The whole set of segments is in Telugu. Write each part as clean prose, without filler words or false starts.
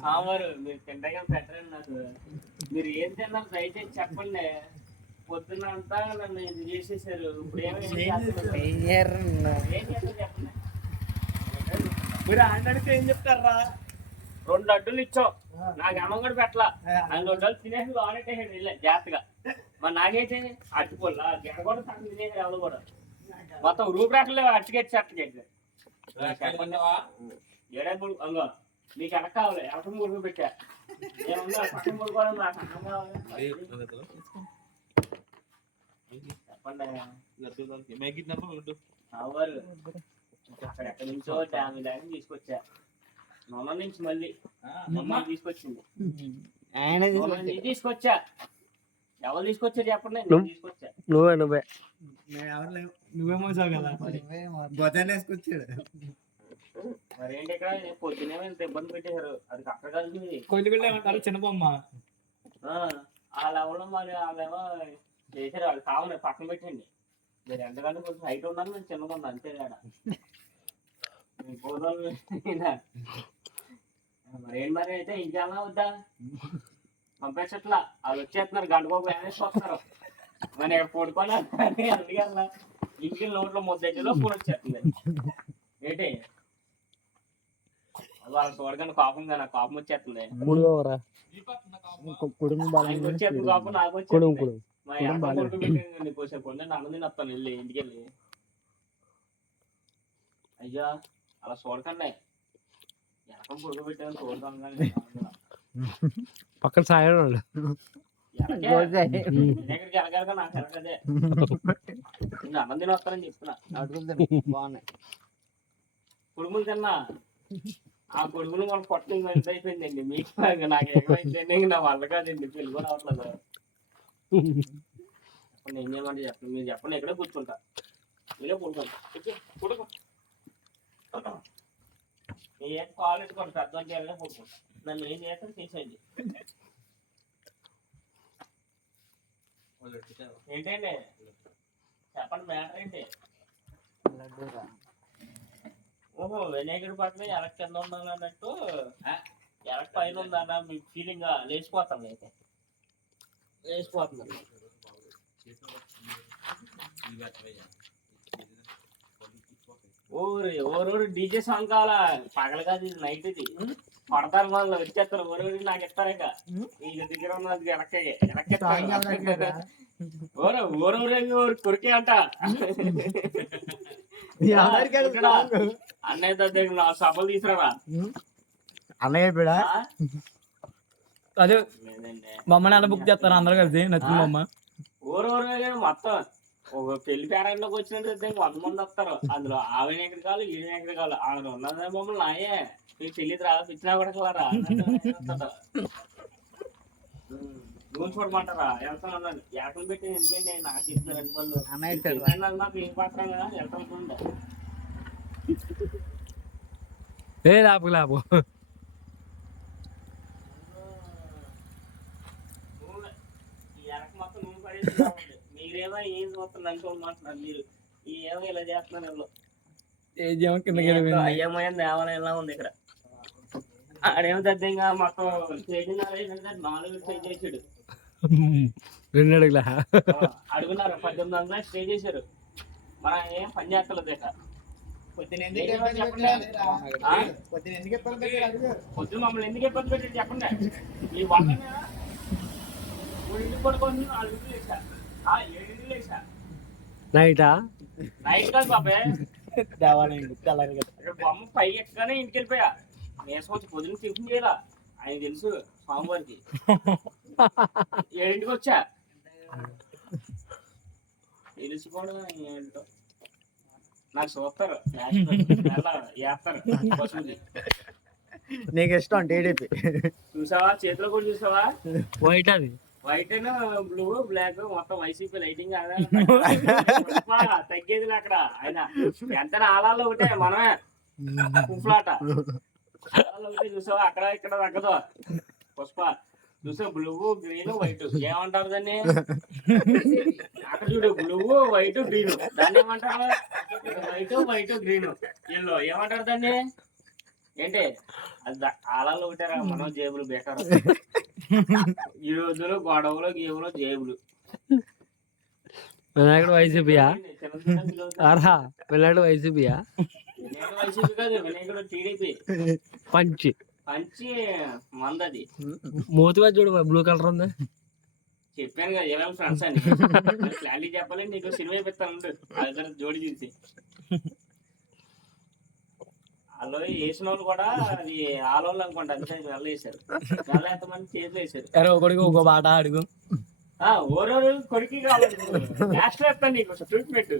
సాంబారు మీరు తిండగా పెట్టరండి నాకు. మీరు ఏం తిన్నారు దయచేసి చెప్పండి. పొద్దున్న అంతా నన్ను ఇది చేసేసారు. ఇప్పుడు ఏం చేస్తారు చెప్పండి. మీరు ఆయన అడిగితే ఏం చెప్తారా? 2 లడ్డూలు ఇచ్చావు, నాకు అన్నం కూడా పెట్టలా. ఆయన 2 లడ్డూలు తినేసి లోనెట్టేసాడు వెళ్ళే జాగ్రత్తగా. మరి నాకైతే అట్టుకోల్లా గెడ కూడా సగం తినేసాడు ఎవరు కూడా. మొత్తం రూపురేఖలు అట్టుకెచ్చి అట్టుకెచ్చి చెప్పండి. ఏడేపుడు అంగో నీకు ఎనక కావాలి, ఎనక మురుగు పెట్టా. ఏమన్నా పక్కన మురుగు కూడా నాకు అన్నం కావాలి చెప్పండి. అవరు అక్కడ ఎక్కడి నుంచో డ్యామ్ తీసుకొచ్చా. నొన్న నుంచి మళ్ళీ తీసుకొచ్చింది. తీసుకొచ్చా. ఎవరు తీసుకొచ్చారు చెప్పండి. తీసుకొచ్చా. నువ్వేమో కదా బొజాన్ వేసుకొచ్చాడు. మరేంటి ఇక్కడ పొద్దునేమో ఇంత ఇబ్బంది పెట్టేశారు. అది అక్కడ కలిసి కొయ్యలు ఏమంటారు చిన్నబొమ్మ వాళ్ళు ఎవరు మరి వాళ్ళేమో చేశారు. వాళ్ళు కావాలి పక్కన పెట్టండి. మీరు ఎంతకంటే కొంచెం హైట్ ఉన్నారు, నేను చిన్నగా ఉన్నా అంతే తేడా. మరేంటి మరి అయితే ఇంకేమన్నా వద్దా పంపించట్లా. వాళ్ళు వచ్చేస్తున్నారు, గంటకోపు వేసి వస్తారు. మరి ఇక్కడ పడుకొని అందుకే ఇంటికి నోట్లో ముద్దలో కూడా వచ్చేస్తుంది. ఏంటి వాళ్ళ చూడగానే కోపం కదా, కోపం వచ్చేస్తుంది. వచ్చేస్తుంది కోపం నాకు వచ్చేస్తుంది. మా ఎక్కడ కొడుకు పెట్టింది కోసేపు నేను అన్నది వస్తాను వెళ్ళి ఇంటికి వెళ్ళి. అయ్యా అలా చూడకండి, ఎనకం కొడుకు పెట్టాను చూడతాను. కానీ పక్కన సాయం దగ్గరికి ఎలగలగా నాకు ఎలగదే. నేను అన్నం తిని వస్తానని చెప్తున్నా. బాగున్నాయి కుడుములు తిన్నా. ఆ కొడుకులు మన పొట్ట ఎంత అయిపోయిందండి. మీకు నాకు ఏమైందండి, నా వల్ల కాదండి. పెళ్ళి కూడా అవట్లేదు. ఏం చేయమంటే చెప్పండి. మీరు చెప్పండి, ఎక్కడే కూర్చుంటా. మీరే కూర్చోండి. ఏం కాలేజ్ కొంత అర్థం చేయాలని కూర్చుంటా. నన్ను ఏం చేస్తాను చేసేయండి. ఏంటండి చెప్పండి, మ్యాటర్ ఏంటి? ఓహో వినాయకుడి పట్ల ఎలక్ కింద ఉండాలి అన్నట్టు ఎలక్ పైన ఉందన్న మీ ఫీలింగ్ లేచిపోతాను. అయితే లేచిపోతుంది. ఓరు డీజే సాంగ్ కావాలా? పగల కాదు ఇది, నైట్ ఇది. పడతారు వాళ్ళు వచ్చేస్తారు. ఓరు నాకు ఇస్తారేక ఇక దగ్గర ఉన్నది ఊరు కొరికే అంట. అన్నయ్య దగ్గర నా సభలు తీసుకురా. అన్నయ్య అదే మమ్మల్ని ఎలా బుక్ చేస్తారు అందరూ కలిసి నచ్చిన బొమ్మ. ఊరు మొత్తం ఒక పెళ్లి పేరెంట్లోకి వచ్చినట్టు 100 మంది వస్తారు. అందులో ఆ వినాయకుడు కావాలి, ఈ వినాయకుడు కావాలి. ఆవిడ ఉన్నదే మమ్మల్ని నాయే మీకు తెలియదు రా, పిచ్చినా కూడా కలరా రూల్స్ పడమంటారా? వెళ్తాను ఏకలు పెట్టి ఎందుకండి నాకు ఇస్తున్నారు 2 పనులు. నాకు ఏం పడతాను కదా వెళ్తాను. లాభ మొత్తం నూనె పడేసి మీరేమో ఏం చూస్తుంది అనుకోమంటున్నారు. మీరు ఏమో ఇలా చేస్తున్నారు. అయ్యమయ్య దేవాలయం ఎలా ఉంది ఇక్కడ. ఆడేమో దద్దంగా మొత్తం స్టేజ్ 4 స్టేజ్ చేసాడు. 2 అడుగులా అడుగున్నారు 1800 స్టే చేశారు. మన ఏం పని చేస్తలేదు ఇక్కడ. పొద్దున మమ్మల్ని ఎందుకు ఇబ్బంది పెట్టారు చెప్పండి. ఈ వల్ల 3 పడుకొని 4 లేచా, 7 లేచా. నైట్ కాదు బాబాయ్, బొమ్మ పై ఎక్కగానే ఇంటికి వెళ్ళిపోయా. నేసం వచ్చి పొద్దున్న టిఫిన్ చేయాల. ఆయన తెలుసు స్వామివారికి. 7ంటికి వచ్చా. తెలుసుకోవడం ఏంటో నాకు చూస్తారు, వేస్తారు పశువుది. నీకు ఇష్టం టీడీపీ చూసావా? చేతిలో కూడా చూసావా? వైట్ అది వైట్ అయినా బ్లూ బ్లాక్ మొత్తం వైసీపీ లైటింగ్ తగ్గేది అక్కడ. ఆయన ఎంత ఆలాల్లో ఒకటే మనమే పుష్పలాట. ఆలాల్లో ఒకటే చూసావా? అక్కడ ఇక్కడ తగ్గదు. పుష్ప చూసా బ్లూ గ్రీన్ వైట్ ఏమంటారు దాన్ని? అక్కడ చూడు బ్లూ వైట్ గ్రీన్. దాన్ని ఏమంటారు? వైట్ గ్రీన్ ఎల్లో ఏమంటారు దాన్ని? ఏంటి అది ఆలలో ఒకటారా మనం జేబులు బేకారు ఈ రోజులు గొడవలు గేబులు జేబులు వినాయకుడు వైసీపీయా ఆరా వినాయకుడు వైసీపీయా వినాయకుడు వైసీపీ కాదు వినాయకుడు టీడీపీ పంచి పంచి మందది మూతిగా చూడు బ్లూ కలర్ ఉంది చెప్పాను కదా ఏమేమి ఫ్రెండ్స్ అని క్లారిటీ చెప్పాలి నీకు సినిమా చెప్తాను అది జోడి చూసి వాళ్ళు వేసిన వాళ్ళు కూడా అది ఆలోళ్ళు అనుకుంటా అంతే వెళ్ళ వేసారు వెళ్ళ ఎంతమంది చేతులు వేసారు ఎరో కొడుకు ఒక బాట అడుగు ఓరో కొడుకు కావాలి లాస్ట్ వేస్తాను నీకు ట్రీట్మెంట్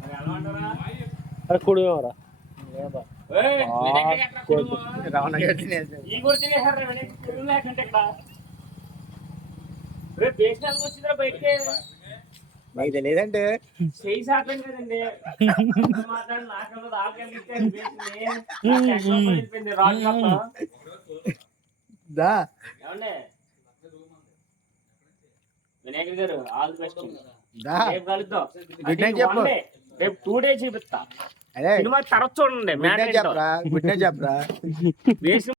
మరి ఎలా అంటారా కుడివరా ఈ కూడా తినేసారు లేకంటే ఇక్కడ రేపు దేశాలకు వచ్చిందా బయటకే నాకు తెలియదంటే చేయి సాపేం కదండి మాట్లాడి నాకన్నా ఆకలిపోయింది రాజు దా ఏమండి వినాయకుడు గారు ఆల్ ది బెస్ట్ దా రేపు కలుద్దాం Good night చెప్పు. రేపు 2 days చూపిస్తా అదే సినిమా తరచు చూడండి గుడ్ నైట్ చెప్పరా గుడ్ నైట్ చెప్పరా వేసిన